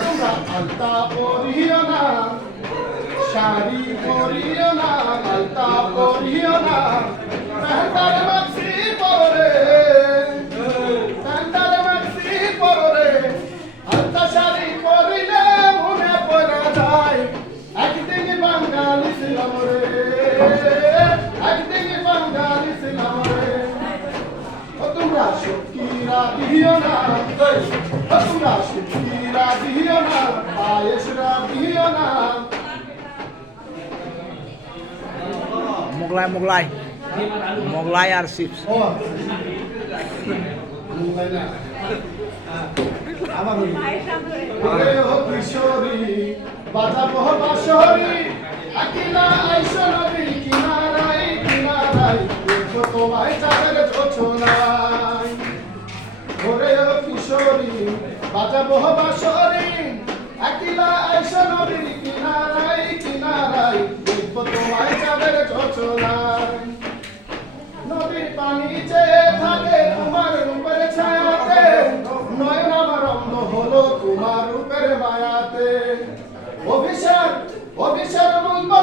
তোমরা আলতা পরিও না, শাড়ি পরিও না, আলতা পরিও না, প্যান্টার মাক্সি পরে, প্যান্টার মাক্সি পরে, আলতা শাড়ি পরিলে মনে পড়া যায় একদিন বাঙালি ছিলাম রে, একদিন বাঙালি ছিলাম রে। তোমরা সখীরা দিও না, তোমরা সখীরা দিও না, পায়েসরা দিও না। মোগলাই মোগলাই মোগলাই আর চিপস কিশোরী বাজাবো বাঁশরি, আকিলা আইসো নদী কিনারায় কিনারায়, দেখো তোমায় চাঁদের ছোছনায়। ওরে ও কিশোরী বাজাবো বাঁশরি, আকিলা আইসো নদী কিনারায় কিনারায়, দেখো তোমায় চাঁদের ছোছনায়। নদীর পানি চেয়ে থাকে তোমার রূপের ছায়াতে, নয়ন আমার অন্ধ হলো তোমার রূপের মায়াতে। অভিশাপ অভিশাপ বলবো